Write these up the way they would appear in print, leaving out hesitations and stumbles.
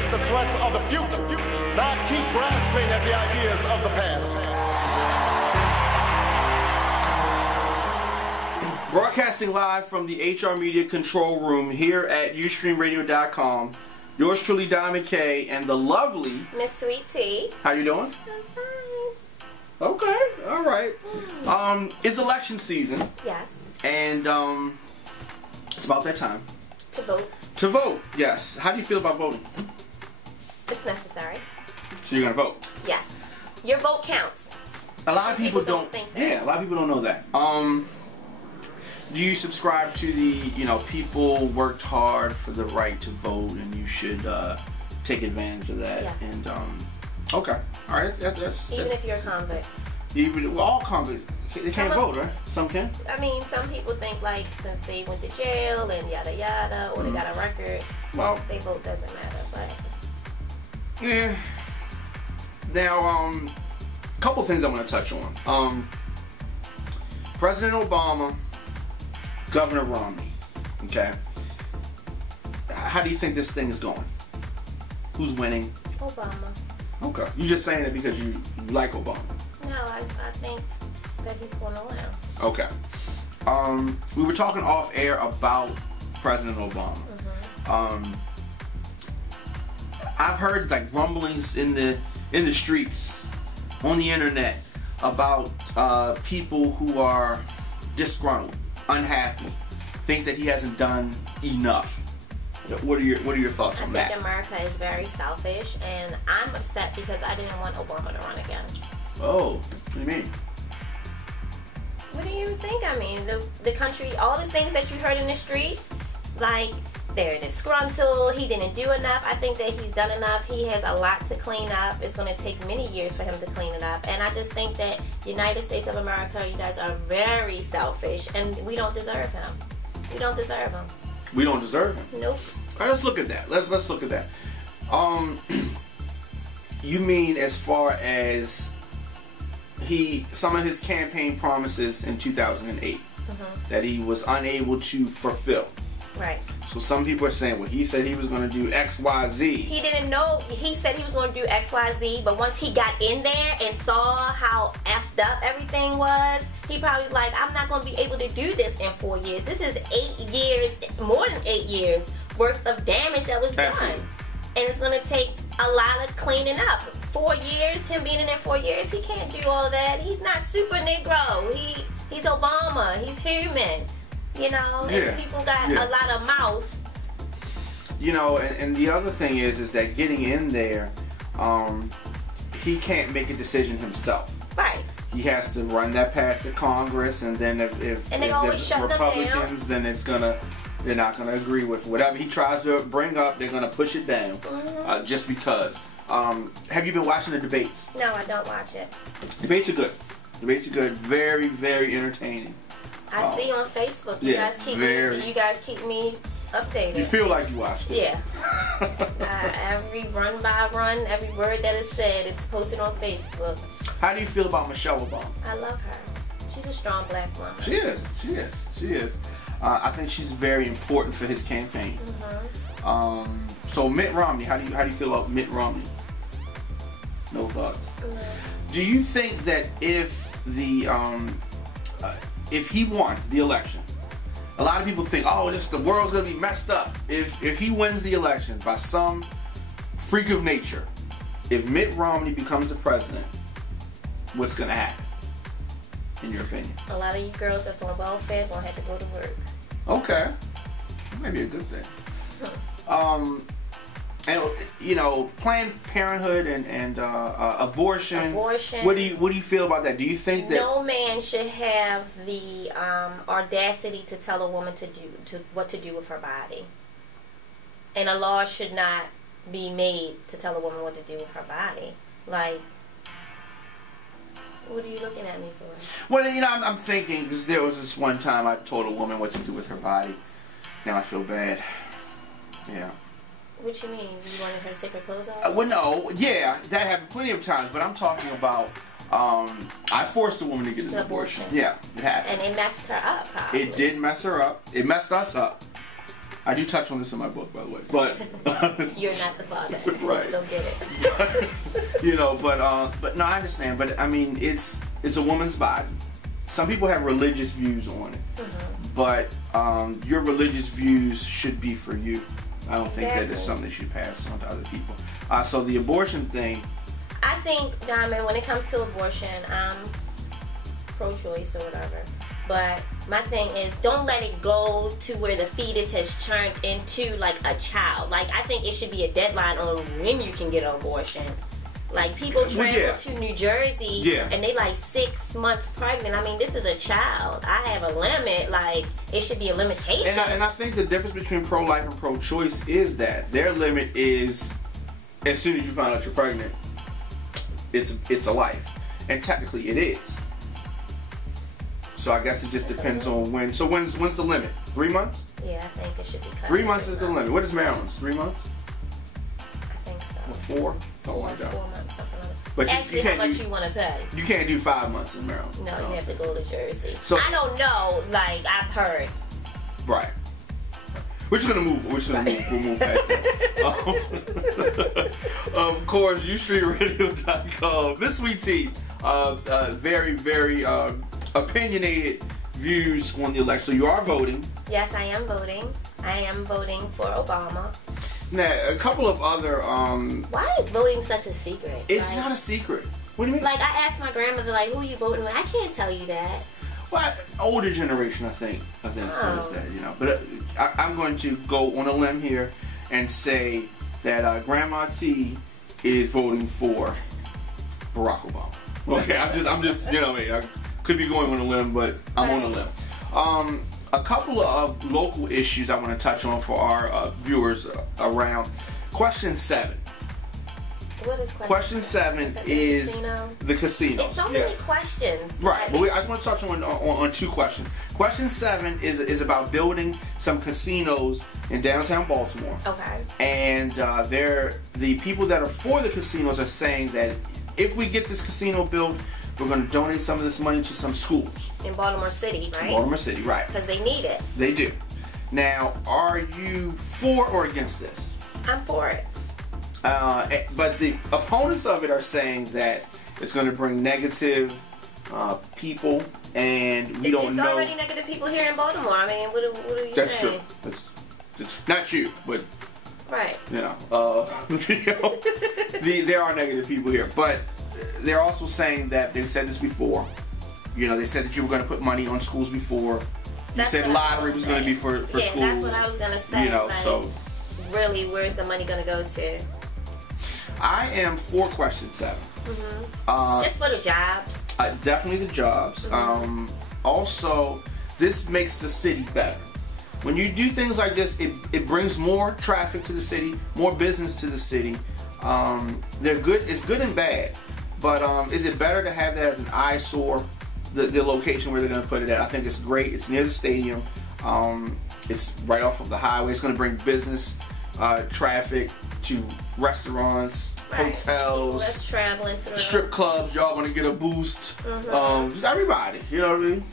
face the threats of the future, not keep grasping at the ideas of the past. Broadcasting live from the HR Media Control Room here at UStreamRadio.com. Yours truly, Diamond K, and the lovely Miss Sweet Tea. How you doing? I'm fine. Okay, all right. It's election season. Yes. And it's about that time. To vote. To vote, yes. How do you feel about voting? It's necessary. So you're gonna vote? Yes. Your vote counts. A lot of people don't think that. Yeah, a lot of people don't know that. Do you subscribe to the, people worked hard for the right to vote and you should take advantage of that? Yes. And okay, all right, that's Even if you're a convict. Well, all convicts they can't vote, right? Some can. I mean, some people think like since they went to jail and yada yada, or they got a record, well, their vote doesn't matter. But yeah. Now, a couple things I want to touch on. President Obama. Governor Romney, okay? How do you think this thing is going? Who's winning? Obama. Okay. You're just saying it because you like Obama. No, I think that he's going to win. Okay. We were talking off air about President Obama. I've heard like rumblings in the streets, on the internet, about people who are disgruntled, unhappy, think that he hasn't done enough. What are your thoughts on that? I think America is very selfish, and I'm upset because I didn't want Obama to run again. Oh, what do you mean? What do you think? I mean, the country, all the things that you heard in the street, like they're disgruntled, he didn't do enough. I think that he's done enough. He has a lot to clean up. It's going to take many years for him to clean it up. And I just think that United States of America, you guys are very selfish, and we don't deserve him. We don't deserve him. We don't deserve him? Nope. All right, let's look at that. Let's look at that. You mean as far as some of his campaign promises in 2008 that he was unable to fulfill? Right. So some people are saying, well, he said he was going to do X, Y, Z. He didn't know. He said he was going to do X, Y, Z, but once he got in there and saw how effed up everything was, he probably like, I'm not going to be able to do this in 4 years. This is 8 years, more than 8 years worth of damage that was done. Absolutely. And it's going to take a lot of cleaning up. 4 years, him being in there 4 years, he can't do all that. He's not super Negro. He's Obama. He's human. And people got a lot of mouth. And the other thing is that getting in there, he can't make a decision himself. Right. He has to run that past the Congress, and then if there's Republicans, then they're not gonna agree with whatever he tries to bring up. They're gonna push it down, just because. Have you been watching the debates? No, I don't watch it. Debates are good. Debates are good. Very, very entertaining. I see on Facebook. You guys keep me updated. You feel like you watched it. Yeah. Every run by run, every word that is said, it's posted on Facebook. How do you feel about Michelle Obama? I love her. She's a strong black woman. She is. I think she's very important for his campaign. So Mitt Romney, how do you feel about Mitt Romney? No thoughts. No. Do you think that if he won the election, a lot of people think, oh, the world's gonna be messed up if he wins the election by some freak of nature. If Mitt Romney becomes the president, what's gonna happen, in your opinion? A lot of you girls that's on welfare gonna have to go to work. Okay, that may be a good thing. And Planned Parenthood and abortion. What do you feel about that? Do you think that no man should have the audacity to tell a woman what to do with her body, and a law should not be made to tell a woman what to do with her body? Like, what are you looking at me for? Well, I'm thinking, because there was this one time I told a woman what to do with her body. Now I feel bad. Yeah. What you mean? You wanted her to take her clothes off? Well, no. Yeah, that happened plenty of times. But I'm talking about, I forced a woman to get an abortion. Yeah, it happened. And it messed her up, probably. It did mess her up. It messed us up. I do touch on this in my book, by the way. But you're not the father. Right. Don't get it. You know, but no, I understand. But I mean, it's a woman's body. Some people have religious views on it, but your religious views should be for you. I don't think that it's something that you pass on to other people. So the abortion thing. I think, Diamond, when it comes to abortion, I'm pro-choice or whatever. But my thing is, don't let it go to where the fetus has turned into like a child. Like, I think it should be a deadline on when you can get an abortion. Like, people travel to New Jersey and they like 6 months pregnant. I mean, this is a child. I have a limit. Like, it should be a limitation. And I think the difference between pro-life and pro-choice is that their limit is, as soon as you find out you're pregnant, it's a life. And technically it is. So I guess it just depends on when. So when's the limit? 3 months? Yeah, I think it should be cut. 3 months is the limit. What is Maryland's? 3 months? I think so. Or 4? Something like that. 4 months, something like that. But actually, how much you want to pay? You can't do 5 months in Maryland. No, you have to go to Jersey. So, I don't know. Like, I've heard. Right. We're just gonna move. We'll move past that. Of course, UStreetRadio.com. Miss Sweet Tea, very, very opinionated views on the election. So you are voting. Yes, I am voting. I am voting for Obama. Now, a couple of other. Why is voting such a secret? It's not a secret. What do you mean? Like, I asked my grandmother, like, who are you voting with? I can't tell you that. Well, older generation, I think says that, you know. But I'm going to go on a limb here and say that Grandma T is voting for Barack Obama. Okay, I'm just, you know, I could be going on a limb, but I'm on a limb. A couple of local issues I want to touch on for our viewers around. Question 7. What is question 7 is the casinos. It's so many questions. Right, but I just want to touch on 2 questions. Question 7 is about building some casinos in downtown Baltimore. Okay. And the people that are for the casinos are saying that if we get this casino built, we're going to donate some of this money to some schools. In Baltimore City, right? Baltimore City, right. Because they need it. They do. Now, are you for or against this? I'm for it. But the opponents of it are saying that it's going to bring negative people, and we don't know. There's already negative people here in Baltimore. I mean, what are you That's saying? true. That's not you, but right. You know, there are negative people here, but they're also saying that they said this before. You know, they said that you were going to put money on schools before. You said lottery was going to be for schools. Yeah, that's what I was going to say. You know, like, so really, where's the money going to go to? I am for question 7. Just for the jobs. Definitely the jobs. Also, this makes the city better. When you do things like this, it brings more traffic to the city, more business to the city. They're good. It's good and bad. But is it better to have that as an eyesore? The location where they're going to put it at. I think it's great. It's near the stadium. It's right off of the highway. It's going to bring business traffic to restaurants, hotels, that's traveling through. Strip clubs. Y'all going to get a boost. Just everybody. You know what I mean?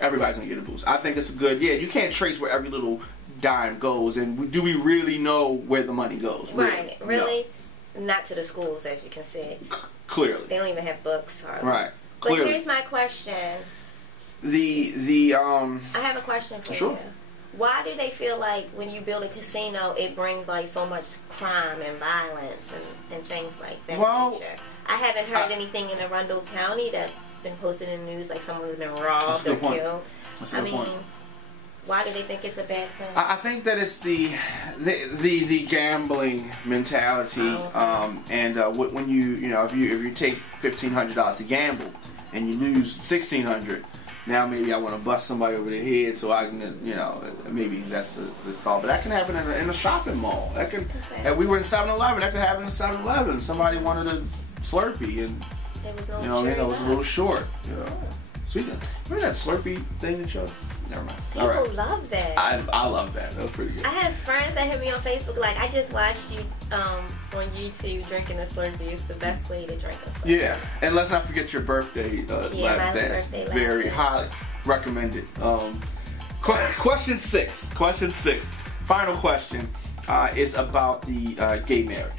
Everybody's going to get a boost. I think it's a good. Yeah, you can't trace where every little dime goes, and do we really know where the money goes? Right. Really? No. Not to the schools, as you can see. Clearly. They don't even have books hardly. Right. But Clearly. here's my question. I have a question for you. Why do they feel like when you build a casino, it brings like so much crime and violence and things like that? Well, I haven't heard anything in Arundel County that's been posted in the news like someone's been robbed or killed. I mean, why do they think it's a bad thing? I think that it's the gambling mentality, and when you know if you take $1,500 to gamble and you lose $1,600, now maybe I want to bust somebody over the head so I can, you know, maybe that's the thought. But that can happen in a shopping mall. That can. If we were in 7-Eleven, that could happen in 7-Eleven. Somebody wanted a Slurpee and it was a little short. You know. Speaking, remember that Slurpee thing that y'all? Never mind. People love that. I love that. That was pretty good. I have friends that hit me on Facebook like, I just watched you on YouTube drinking a Slurpee. It's the best way to drink a Slurpee. Yeah, and let's not forget your birthday. My birthday. Very highly recommended. Question 6. final question is about the gay marriage.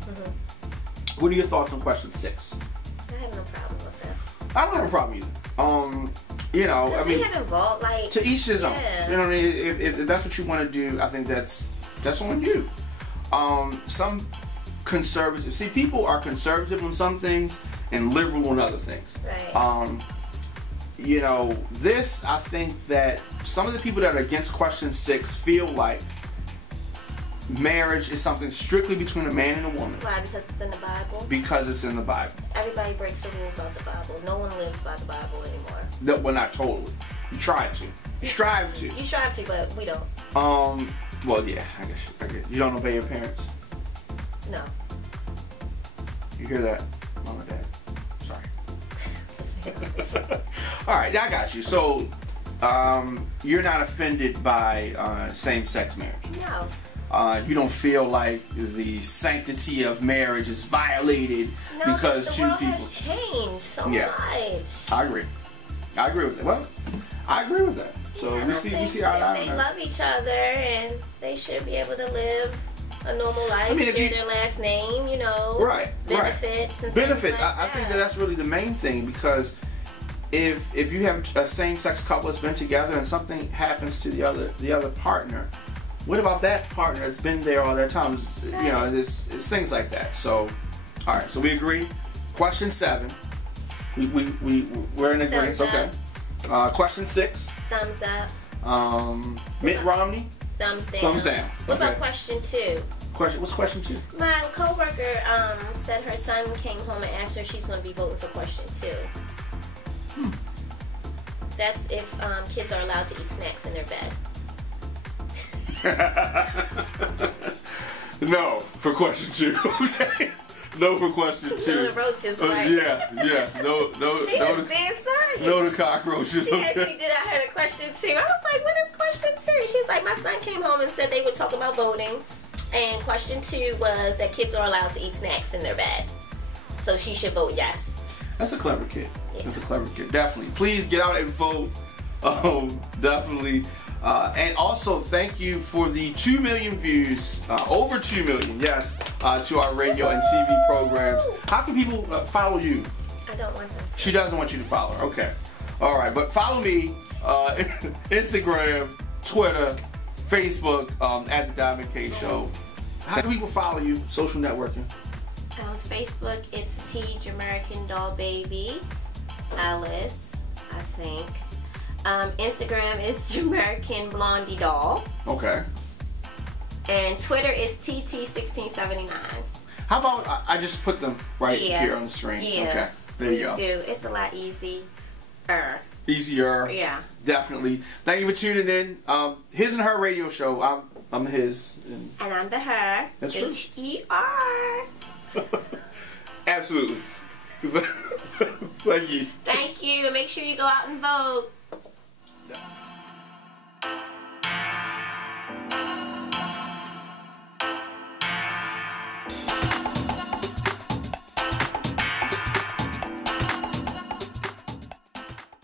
Mm-hmm. What are your thoughts on question 6? I have no problem with that. I don't have a problem either. You know, I mean, we have involved, like, to each his own. yeah. You know what I mean? If that's what you want to do, I think that's on you. Some conservatives, see, people are conservative on some things and liberal on other things. Right. You know, this, I think that some of the people that are against question 6 feel like marriage is something strictly between a man and a woman. Why? Because it's in the Bible? Because it's in the Bible. Everybody breaks the rules of the Bible. No one lives by the Bible anymore. No, well, not totally. You try to. You strive to. You strive to, but we don't. Well, yeah, I guess you don't obey your parents. No. You hear that, Mom and Dad? Sorry. Just being honest. All right, I got you. So, you're not offended by same-sex marriage? No. You don't feel like the sanctity of marriage is violated because the two world people. has changed so much. I agree. I agree with that. Well, I agree with that. So Yeah, we see eye to eye. They love each other and they should be able to live a normal life. I mean, share their last name, you know. Right. Benefits. And benefits. things like I think that's really the main thing, because if you have a same-sex couple that's been together and something happens to the other partner, what about that partner that's been there all that time? You know, it's things like that. So, all right. So we agree. Question 7. We're in agreement. Thumbs Okay. Question 6. Thumbs up. Mitt Romney. Thumbs down. Thumbs down. What Okay. about question 2? What's question 2? My coworker said her son came home and asked her if she's going to be voting for question 2. That's if kids are allowed to eat snacks in their bed. No, for question 2. No, for question 2. No to roaches, right? Yes. No He was dead serious. no to cockroaches. She asked me, did I have a question 2? I was like, what is question 2? She's like, my son came home and said they would talk about voting. And question 2 was that kids are allowed to eat snacks in their bed. So she should vote yes. That's a clever kid. Yeah. That's a clever kid. Definitely. Please get out and vote. Definitely. And also, thank you for the 2 million views, over 2 million, yes, to our radio and TV programs. How can people follow you? I don't want them to. She doesn't want you to follow her. Okay. All right. But follow me, Instagram, Twitter, Facebook, at The Diamond K Show. How do people follow you? Social networking? Facebook, it's T Jamaican Doll Baby Alice, I think. Instagram is Jamaican Blondie Doll. Okay. And Twitter is TT1679. How about I just put them right here on the screen? Yeah. Okay. There you go. Please do. It's a lot easier. Easier. Yeah. Definitely. Thank you for tuning in. His and Her radio show. I'm his. And I'm the Her. That's true. H-E-R. Absolutely. Thank you. Thank you. And make sure you go out and vote.